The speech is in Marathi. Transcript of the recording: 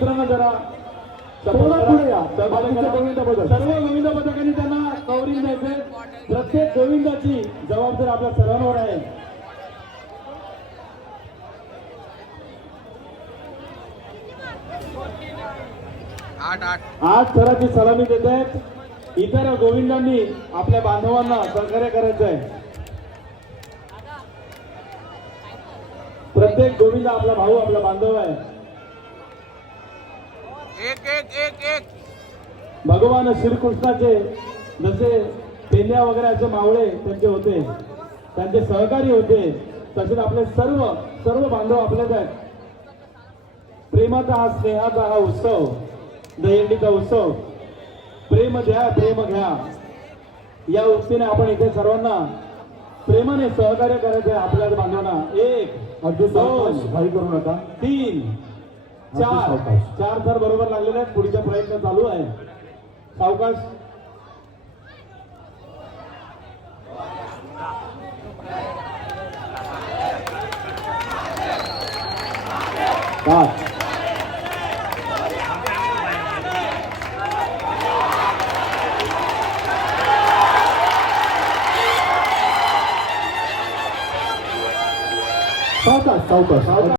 मित्रांनो जरा पुढे या. गोविंद पदक. सर्व गोविंद पथकांनी त्यांना कवरिंग द्यायचे प्रत्येक गोविंदाची जबाबदारी आपल्या सर्वांवर आहे. आठ आठ. आज थराची सलामी देत आहेत. इतर गोविंदांनी आपल्या बांधवांना सहकार्य करायचं आहे. प्रत्येक गोविंद आपला भाऊ आपला बांधव आहे. एक एक एक एक. भगवान श्रीकृष्णाचे जसे पेंड्या वगैरे असे मावळे त्यांचे होते त्यांचे सहकारी होते तसेच आपले सर्व सर्व बांधव आपल्याच आहेत. प्रेमाचा हा स्नेहाचा हा उत्सव दहीहंडीचा उत्सव. प्रेम द्या प्रेम घ्या. या वृत्तीने आपण इथे सर्वांना प्रेमाने सहकार्य करायचे आहे आपल्या बांधवांना. एक अगदी दोन करू नका. तीन. चार. चार थर बरोबर लागलेले आहेत. पुढचा प्रयत्न चालू आहे. सावकाश. पाच सावकाश. सावकाश.